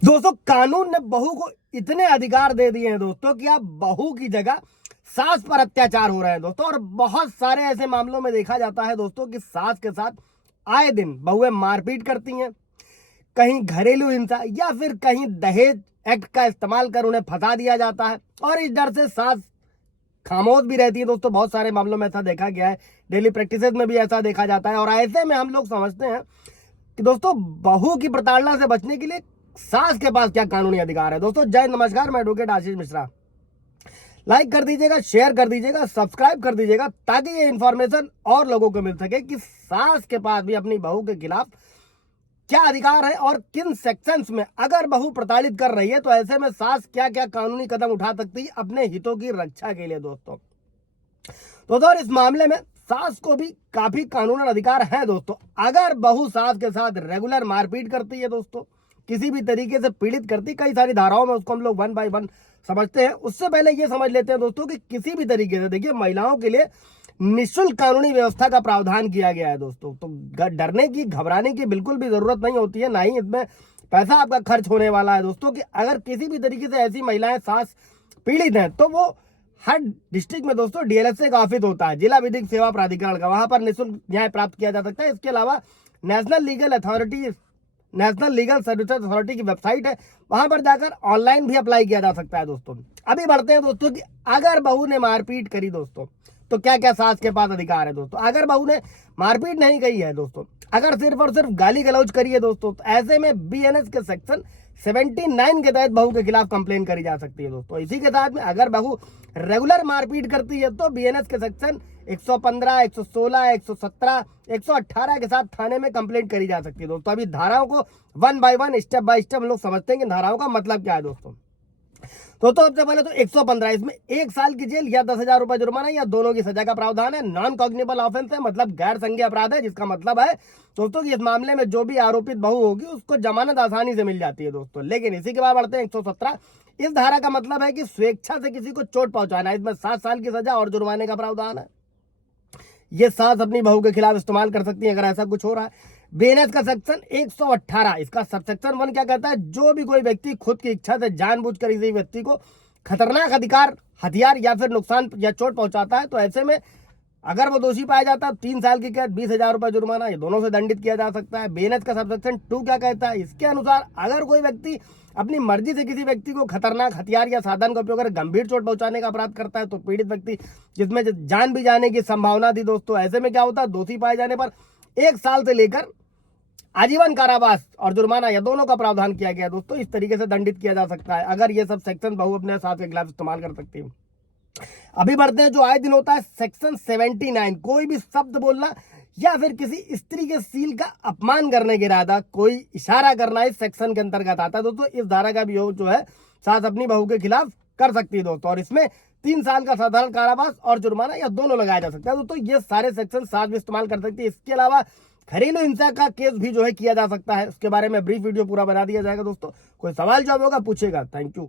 दोस्तों कानून ने बहू को इतने अधिकार दे दिए हैं दोस्तों कि अब बहू की जगह सास पर अत्याचार हो रहे हैं दोस्तों। और बहुत सारे ऐसे मामलों में देखा जाता है दोस्तों कि सास के साथ आए दिन बहुएं मारपीट करती हैं, कहीं घरेलू हिंसा या फिर कहीं दहेज एक्ट का इस्तेमाल कर उन्हें फंसा दिया जाता है और इस डर से सास खामोश भी रहती है दोस्तों। बहुत सारे मामलों में ऐसा देखा गया है, डेली प्रैक्टिसेस में भी ऐसा देखा जाता है। और ऐसे में हम लोग समझते हैं कि दोस्तों बहू की प्रताड़ना से बचने के लिए सास के पास क्या कानूनी अधिकार है। दोस्तों जय नमस्कार, मैं एडवोकेट आशीष मिश्रा। लाइक कर दीजिएगा, शेयर कर दीजिएगा, सब्सक्राइब कर दीजिएगा ताकि ये इंफॉर्मेशन और लोगों को मिल सके कि सास के पास भी अपनी बहू के खिलाफ क्या अधिकार है और किन सेक्शंस में अगर बहू प्रताड़ित कर रही है तो ऐसे में सास क्या क्या कानूनी कदम उठा सकती है अपने हितों की रक्षा के लिए। दोस्तों इस मामले में सास को भी काफी कानूनन अधिकार है दोस्तों। अगर बहू सास के साथ रेगुलर मारपीट करती है दोस्तों, किसी भी तरीके से पीड़ित करती, कई सारी धाराओं में उसको हम लोग 1 बाय 1 समझते हैं। उससे पहले ये समझ लेते हैं दोस्तों कि किसी भी तरीके से देखिए महिलाओं के लिए निःशुल्क कानूनी व्यवस्था का प्रावधान किया गया है दोस्तों। तो डरने की, घबराने की बिल्कुल भी जरूरत नहीं होती है, ना ही इसमें पैसा आपका खर्च होने वाला है दोस्तों। कि अगर किसी भी तरीके से ऐसी महिलाएं सास पीड़ित हैं तो वो हर डिस्ट्रिक्ट में दोस्तों डीएलएसए का ऑफिस होता है, जिला विधिक सेवा प्राधिकरण का, वहां पर निःशुल्क न्याय प्राप्त किया जा सकता है। इसके अलावा नेशनल लीगल सर्विसेज अथॉरिटी की वेबसाइट है, वहां पर जाकर ऑनलाइन भी अप्लाई किया जा सकता है दोस्तों। अभी बढ़ते हैं दोस्तों कि अगर बहू ने मारपीट करी दोस्तों तो क्या क्या सास के पास अधिकार है दोस्तों। अगर बहू ने मारपीट नहीं करी है दोस्तों, अगर सिर्फ और सिर्फ गाली गलौज करी है दोस्तों, तो ऐसे में बीएनएस के सेक्शन 79 के तहत बहू के खिलाफ कंप्लेन करी जा सकती है दोस्तों। इसी के साथ में अगर बहू रेगुलर मारपीट करती है तो बीएनएस के सेक्शन 115, 116, 117, 118 के साथ थाने में कंप्लेंट करी जा सकती है दोस्तों। अभी धाराओं को 1 बाय 1 स्टेप बाय स्टेप हम लोग समझते हैं कि धाराओं का मतलब क्या है दोस्तों। तो सबसे पहले तो 115, इसमें 1 साल की जेल या 10,000 रुपए जुर्माना या दोनों की सजा का प्रावधान है। नॉन कॉग्निबल ऑफेंस है, मतलब गैर संज्ञेय अपराध है, जिसका मतलब है दोस्तों कि इस मामले में जो भी आरोपित बहू होगी उसको जमानत आसानी से मिल जाती है दोस्तों। लेकिन इसी के बाद बढ़ते हैं 117। इस धारा का मतलब है कि स्वेच्छा से किसी को चोट पहुंचाना, इसमें 7 साल की सजा और जुर्माने का प्रावधान है। ये सास अपनी बहू के खिलाफ इस्तेमाल कर सकती है अगर ऐसा कुछ हो रहा है। बीएनएस का सेक्शन 118, इसका सबसेक्शन 1 क्या कहता है, जो भी कोई व्यक्ति खुद की इच्छा से जानबूझकर किसी व्यक्ति को खतरनाक हथियार या फिर नुकसान या चोट पहुंचाता है तो ऐसे में अगर वो दोषी पाया जाता है 3 साल की कैद, 20,000 रुपए जुर्माना, ये दोनों से दंडित किया जा सकता है। बीएनएस का सबसेक्शन 2 क्या कहता है, इसके अनुसार अगर कोई व्यक्ति अपनी मर्जी से किसी व्यक्ति को खतरनाक हथियार या साधन का उपयोग कर गंभीर चोट पहुंचाने का अपराध करता है तो पीड़ित व्यक्ति जिसमें जान भी जाने की संभावना थी दोस्तों, ऐसे में क्या होता है, दोषी पाए जाने पर 1 साल से लेकर आजीवन कारावास और जुर्माना या दोनों का प्रावधान किया गया दोस्तों। इस तरीके से दंडित किया जा सकता है अगर ये सब सेक्शन बहू अपने साथ के खिलाफ इस्तेमाल कर सकती है। अभी बढ़ते हैं जो आए दिन होता है सेक्शन 79, कोई भी शब्द बोलना या फिर किसी स्त्री के सील का अपमान करने के इरादा, कोई इशारा करना इस सेक्शन के अंतर्गत आता है दोस्तों। इस धारा का भी जो है सास अपनी बहू के खिलाफ कर सकती है दोस्तों, और इसमें 3 साल का साधारण कारावास और जुर्माना या दोनों लगाया जा सकता है दोस्तों। ये सारे सेक्शन सास भी इस्तेमाल कर सकती है। इसके अलावा घरेलू हिंसा का केस भी जो है किया जा सकता है, उसके बारे में ब्रीफ वीडियो पूरा बना दिया जाएगा दोस्तों। कोई सवाल जवाब होगा पूछेगा। Thank you.